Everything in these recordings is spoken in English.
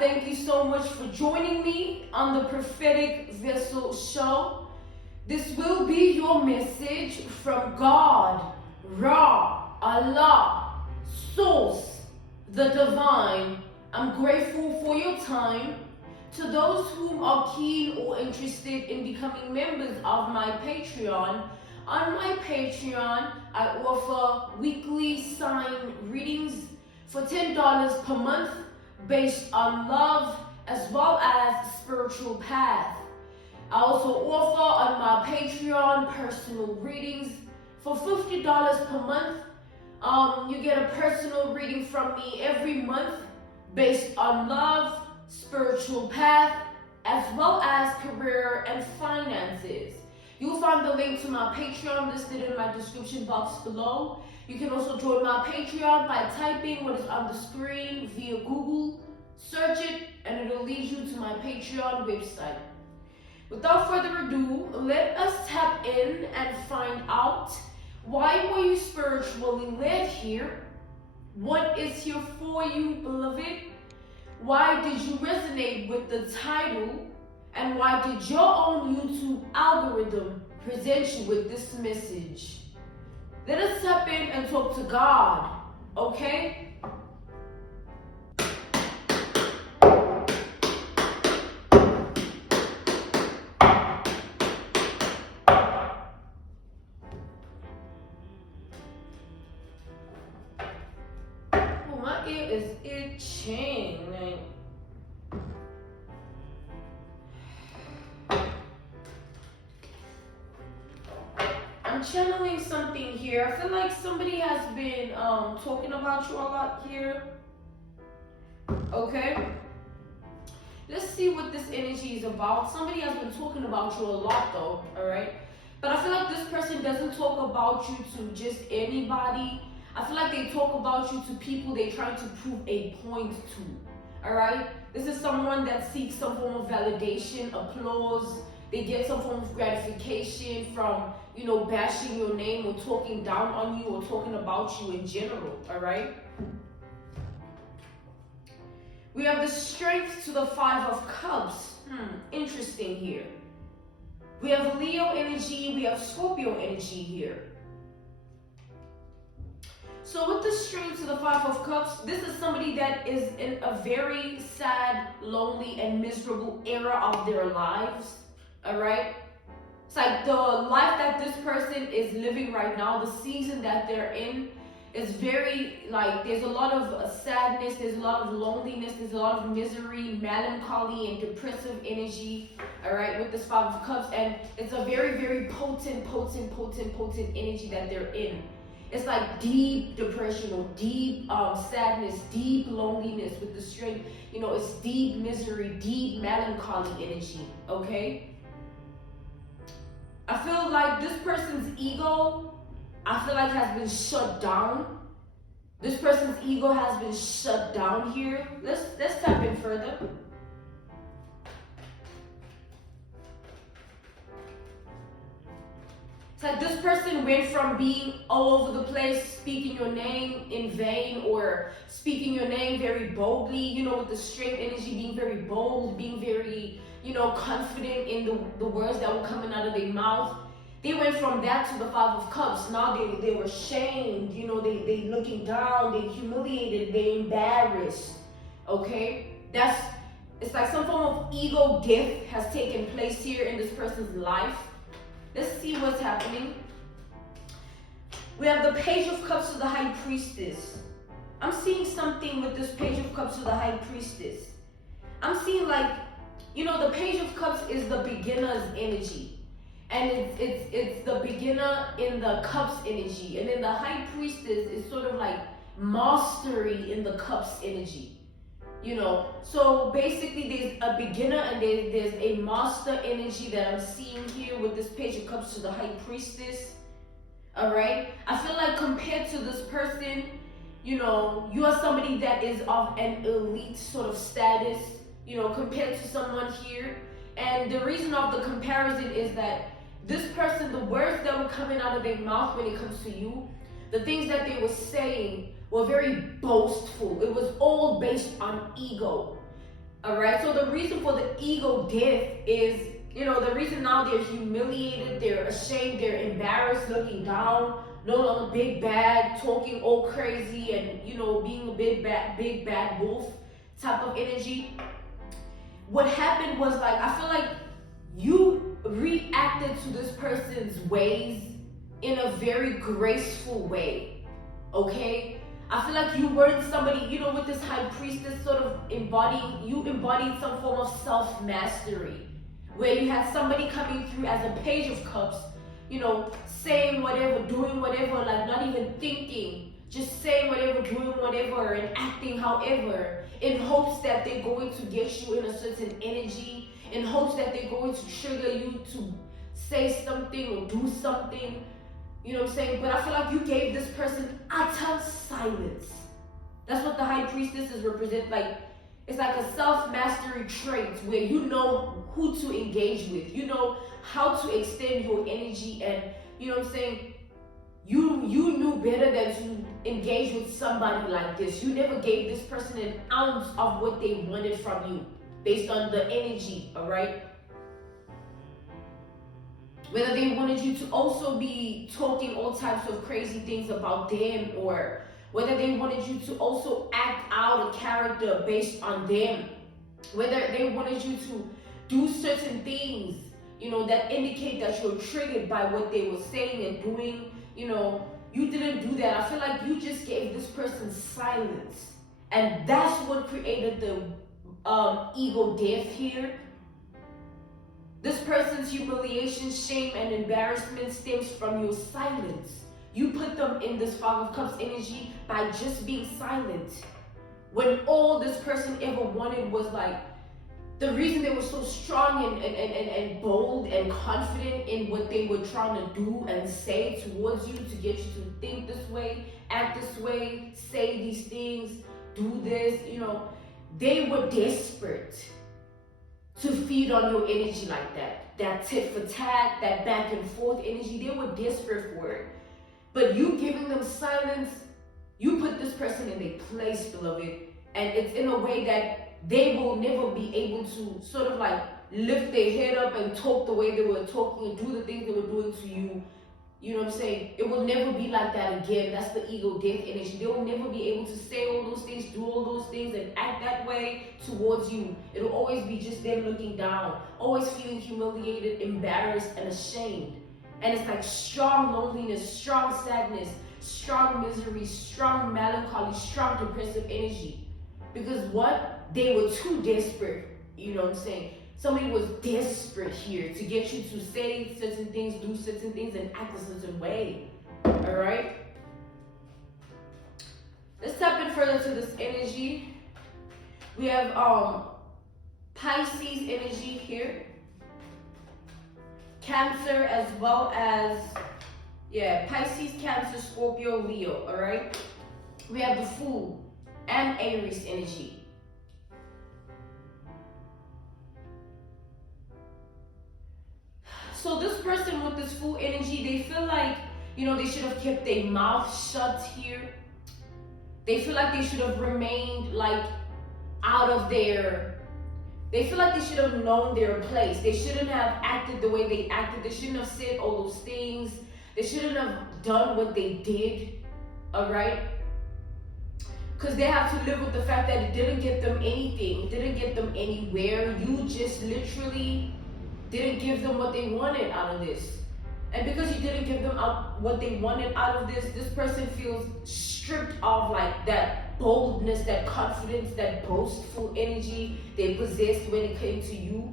thank you so much for joining me on the Prophetic Vessel Show. This will be your message from God, Ra, Allah, Source, the Divine. I'm grateful for your time. To those whom are keen or interested in becoming members of my Patreon, on my Patreon, I offer weekly sign readings for $10 per month based on love as well as spiritual path. I also offer on my Patreon personal readings for $50 per month. You get a personal reading from me every month based on love, spiritual path, as well as career and finances. You'll find the link to my Patreon listed in my description box below. You can also join my Patreon by typing what is on the screen via Google, search it, and it'll lead you to my Patreon website. Without further ado, let us tap in and find out, why were you spiritually led here? What is here for you, beloved? Why did you resonate with the title? And why did your own YouTube algorithm present you with this message? Let us tap in and talk to God, okay? Oh, my ear is itching. I'm channeling something here. I feel like somebody has been talking about you a lot here. Okay? Let's see what this energy is about. Somebody has been talking about you a lot though, alright? But I feel like this person doesn't talk about you to just anybody. I feel like they talk about you to people they're trying to prove a point to. Alright? This is someone that seeks some form of validation, applause. They get some form of gratification from, bashing your name or talking down on you or talking about you in general, all right? We have the strength to the 5 of Cups. Interesting here. We have Leo energy, we have Scorpio energy here. So with the strength to the 5 of Cups, this is somebody that is in a very sad, lonely, and miserable era of their lives. All right, it's like the life that this person is living right now, the season that they're in is very, like, there's a lot of sadness, there's a lot of loneliness, there's a lot of misery, melancholy, and depressive energy, all right, with this 5 of Cups. And it's a very, very potent energy that they're in. It's like deep depression or deep sadness, deep loneliness with the strength. It's deep misery, deep melancholy energy, okay? I feel like this person's ego, has been shut down. This person's ego has been shut down here. Let's tap in further. It's like this person went from being all over the place, speaking your name in vain or speaking your name very boldly, with the strength energy, being very bold, being very, confident in the words that were coming out of their mouth. They went from that to the 5 of Cups. Now they were shamed, they looking down, they humiliated, they embarrassed, okay? It's like some form of ego death has taken place here in this person's life. Let's see what's happening. We have the Page of Cups to the High Priestess. I'm seeing something with this Page of Cups to the High Priestess. I'm seeing like, the Page of Cups is the beginner's energy. And it's the beginner in the Cups energy. And then the High Priestess is sort of like mastery in the Cups energy. So basically there's a beginner and there's a master energy that I'm seeing here with this Page of Cups to the High Priestess. All right. I feel like compared to this person, you are somebody that is of an elite sort of status, compared to someone here. And the reason of the comparison is that this person, the words that were coming out of their mouth when it comes to you, the things that they were saying were very boastful. It was all based on ego. All right. So the reason for the ego death is, the reason now they're humiliated, they're ashamed, they're embarrassed, looking down, no longer big bad, talking all crazy, and being a big bad wolf type of energy. What happened was, like, I feel like you reacted to this person's ways in a very graceful way. Okay? I feel like you weren't somebody, with this high priestess sort of embodied some form of self-mastery, where you had somebody coming through as a page of cups, saying whatever, doing whatever, like not even thinking, just saying whatever, doing whatever, and acting however, in hopes that they're going to get you in a certain energy, in hopes that they're going to trigger you to say something or do something. You know what I'm saying? But I feel like you gave this person utter silence. That's what the high priestesses represent. Like, it's like a self-mastery trait where you know who to engage with. You know how to extend your energy, and you know what I'm saying? You knew better than to engage with somebody like this. You never gave this person an ounce of what they wanted from you based on the energy, all right? Whether they wanted you to also be talking all types of crazy things about them, or whether they wanted you to also act out a character based on them, whether they wanted you to do certain things, that indicate that you're triggered by what they were saying and doing, you didn't do that. I feel like you just gave this person silence. And that's what created the ego death here. This person's humiliation, shame, and embarrassment stems from your silence. You put them in this Five of Cups energy by just being silent. When all this person ever wanted was, like, the reason they were so strong and bold and confident in what they were trying to do and say towards you to get you to think this way, act this way, say these things, do this, they were desperate to feed on your energy like that. That tit for tat, that back and forth energy, they were desperate for it. But you giving them silence, you put this person in their place, beloved. And it's in a way that they will never be able to sort of like lift their head up and talk the way they were talking and do the things they were doing to you. You know what I'm saying? It will never be like that again. That's the ego death energy. They will never be able to say all those things, do all those things, and act that way towards you. It'll always be just them looking down, always feeling humiliated, embarrassed, and ashamed. And it's like strong loneliness, strong sadness, strong misery, strong melancholy, strong depressive energy. Because what? They were too desperate. You know what I'm saying? Somebody was desperate here to get you to say certain things, do certain things, and act a certain way. All right? Let's tap in further to this energy. We have Pisces energy here. Cancer, as well as, Pisces, Cancer, Scorpio, Leo. All right? We have the Fool and Aries energy. So this person with this Fool energy, they feel like, they should have kept their mouth shut here. They feel like they should have remained like out of they feel like they should have known their place. They shouldn't have acted the way they acted. They shouldn't have said all those things. They shouldn't have done what they did, all right? Because they have to live with the fact that it didn't get them anything. It didn't get them anywhere. You just literally didn't give them what they wanted out of this. And because you didn't give them what they wanted out of this person feels stripped of like that boldness, that confidence, that boastful energy they possessed when it came to you.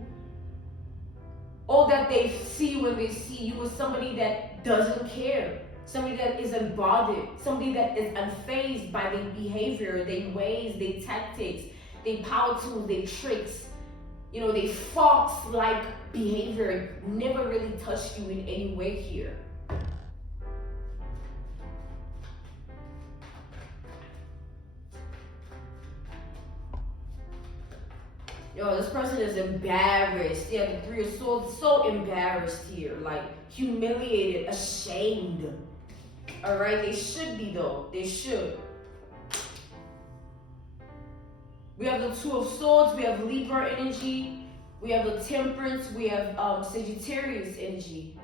All that they see when they see you is somebody that doesn't care. Somebody that isn't bothered. Somebody that is unfazed by their behavior, their ways, their tactics, their power tools, their tricks. They fox-like behavior never really touched you in any way here. This person is embarrassed. Yeah, the Three of Swords, so embarrassed here, like humiliated, ashamed. All right, they should be though. They should. We have the Two of Swords, we have Libra energy, we have the Temperance, we have Sagittarius energy.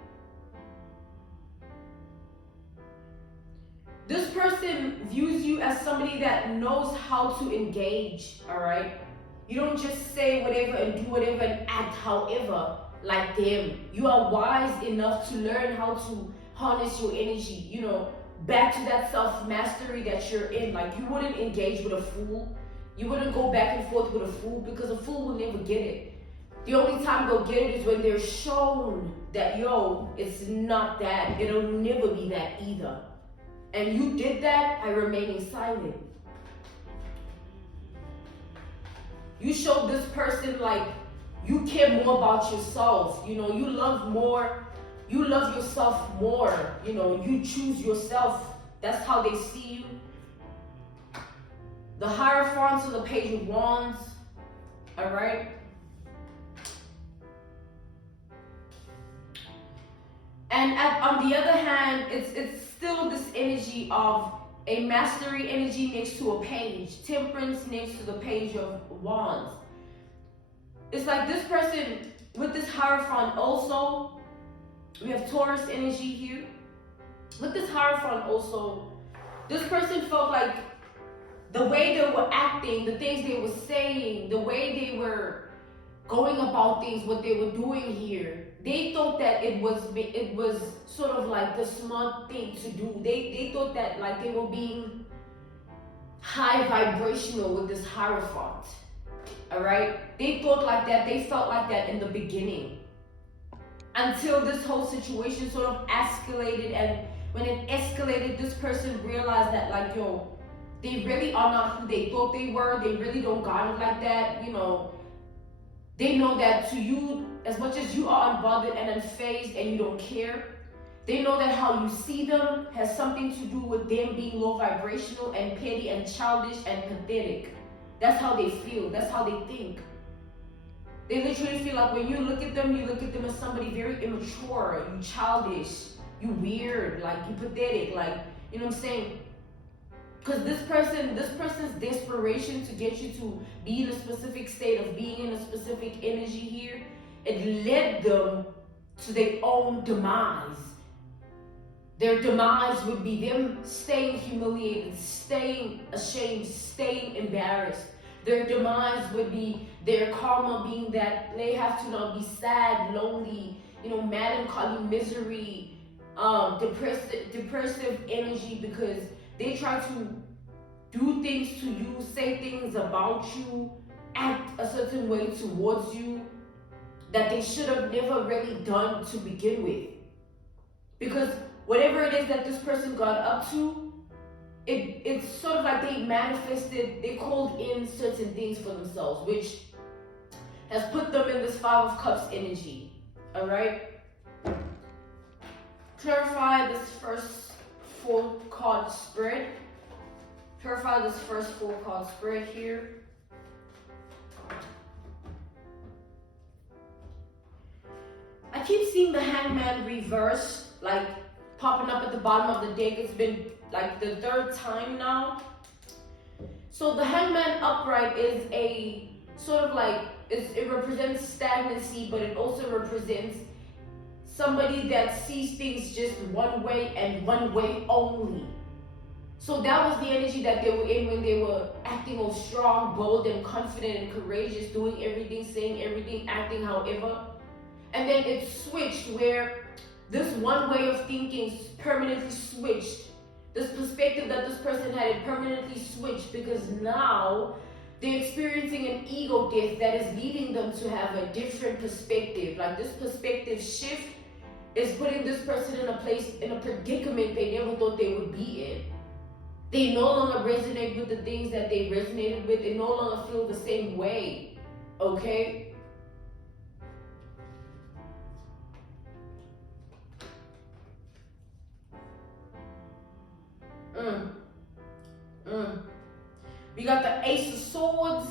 This person views you as somebody that knows how to engage, all right? You don't just say whatever and do whatever and act however like them. You are wise enough to learn how to harness your energy, you know, back to that self-mastery that you're in. Like, you wouldn't engage with a fool. You wouldn't go back and forth with a fool, because a fool will never get it. The only time they'll get it is when they're shown that, yo, it's not that. It'll never be that either. And you did that by remaining silent. You showed this person, like, you care more about yourself. You know, you love yourself more. You know, you choose yourself. That's how they see you. The Hierophant to the Page of Wands. All right. And on the other hand, it's still this energy of a mastery energy next to a page. Temperance next to the Page of Wands. It's like this person with this Hierophant also, we have Taurus energy here. With this Hierophant also, this person felt like the way they were acting, the things they were saying, the way they were going about things, what they were doing here, they thought that it was sort of like the smart thing to do. They thought that, like, they were being high vibrational with this Hierophant. All right, they thought like that. They felt like that in the beginning, until this whole situation sort of escalated. And when it escalated, this person realized that, like, yo, they really are not who they thought they were. They really don't got it like that. You know, they know that to you, as much as you are unbothered and unfazed and you don't care, they know that how you see them has something to do with them being low vibrational and petty and childish and pathetic. That's how they feel. That's how they think. They literally feel like when you look at them as somebody very immature, you childish, you weird, like you pathetic, like, you know what I'm saying? Because this person's desperation to get you to be in a specific state of being in a specific energy here, it led them to their own demise. Their demise would be them staying humiliated, staying ashamed, staying embarrassed. Their demise would be their karma being that they have to now be sad, lonely, you know, melancholy, misery, depressive energy, because they try to do things to you, say things about you, act a certain way towards you that they should have never really done to begin with. Because whatever it is that this person got up to, it's sort of like they manifested, they called in certain things for themselves, which has put them in this Five of Cups energy. All right? Clarify this first 4-card spread. Clarify this first 4-card spread here. I keep seeing the Hangman reverse, like popping up at the bottom of the deck. It's been like the 3rd time now. So the Hangman upright is a sort of like, it represents stagnancy, but it also represents somebody that sees things just one way and one way only. So that was the energy that they were in when they were acting all strong, bold, and confident and courageous, doing everything, saying everything, acting however. And then it switched where this one way of thinking permanently switched. This perspective that this person had, it permanently switched, because now they're experiencing an ego death that is leading them to have a different perspective. Like, this perspective shift is putting this person in a place, in a predicament they never thought they would be in. They no longer resonate with the things that they resonated with. They no longer feel the same way, okay? We got the Ace of Swords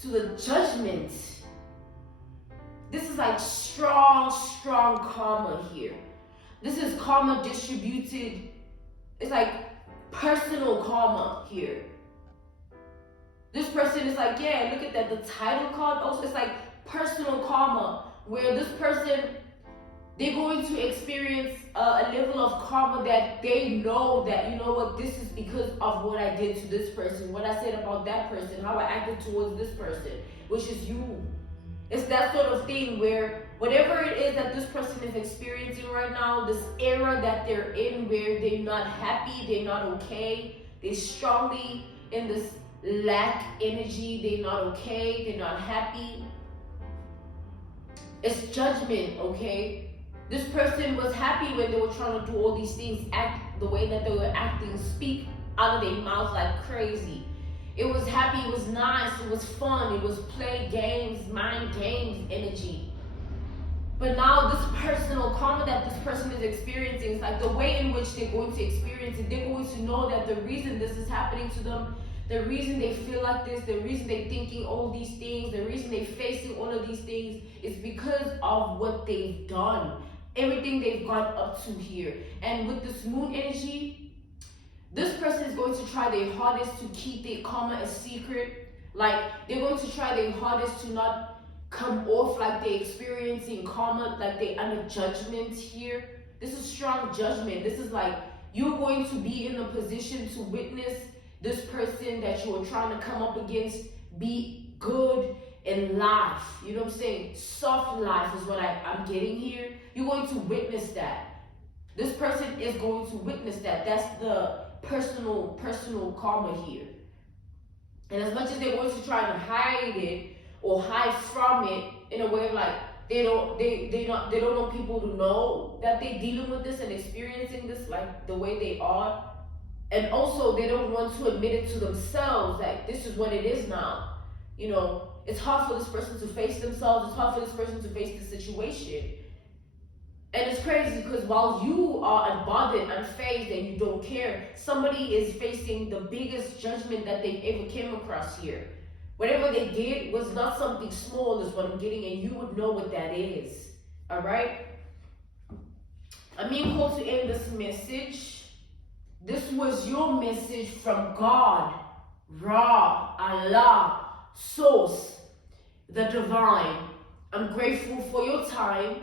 to the Judgment. This is like strong karma here. This is karma distributed. It's like personal karma here. person is like, yeah, look at that. The title card also, it's like personal karma, where this person, they're going to experience a level of karma that they know that, you know what, this is because of what I did to this person, what I said about that person, how I acted towards this person, which is you. It's that sort of thing where whatever it is that this person is experiencing right now, this era that they're in where they're not happy, they're not okay, they're strongly in this lack energy, they're not okay, they're not happy. It's judgment, okay? This person was happy when they were trying to do all these things, act the way that they were acting, speak out of their mouths like crazy. It was happy, it was nice, it was fun, it was play games, mind games energy. But now this personal karma that this person is experiencing, it's like the way in which they're going to experience it, they're going to know that the reason this is happening to them, the reason they feel like this, the reason they're thinking all these things, the reason they're facing all of these things is because of what they've done. Everything they've gone up to here. And with this moon energy, this person is going to try their hardest to keep their karma a secret. Like, they're going to try their hardest to not come off like they're experiencing karma, like they're under judgment here. This is strong judgment. This is like, you're going to be in a position to witness this person that you are trying to come up against be good in life. You know what I'm saying? Soft life is what I'm getting here. You're going to witness that. This person is going to witness that. That's the personal karma here. And as much as they're going to try to hide it or hide from it in a way of like they don't want people to know that they're dealing with this and experiencing this like the way they are. And also they don't want to admit it to themselves that this is what it is now. You know, it's hard for this person to face themselves. It's hard for this person to face the situation. And it's crazy because while you are unbothered, unfazed, and you don't care, somebody is facing the biggest judgment that they've ever came across here. Whatever they did was not something small is what I'm getting, and you would know what that is. All right? I'm being called to end this message. This was your message from God, Ra, Allah, Source, the Divine. I'm grateful for your time.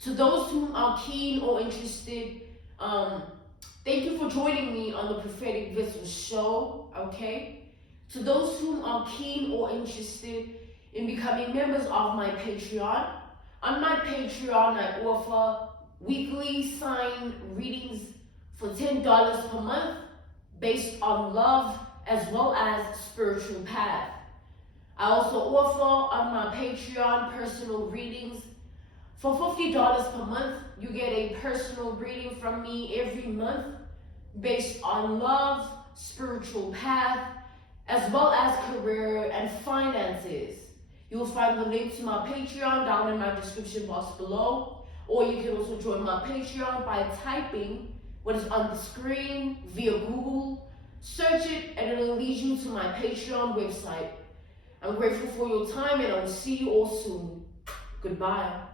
To those who are keen or interested, thank you for joining me on the Prophetic Vessel Show, okay? To those who are keen or interested in becoming members of my Patreon, on my Patreon I offer weekly sign readings for $10 per month based on love as well as spiritual path. I also offer on my Patreon personal readings. For $50 per month, you get a personal reading from me every month based on love, spiritual path, as well as career and finances. You will find the link to my Patreon down in my description box below, or you can also join my Patreon by typing what is on the screen via Google. Search it and it will lead you to my Patreon website. I'm grateful for your time and I will see you all soon. Goodbye.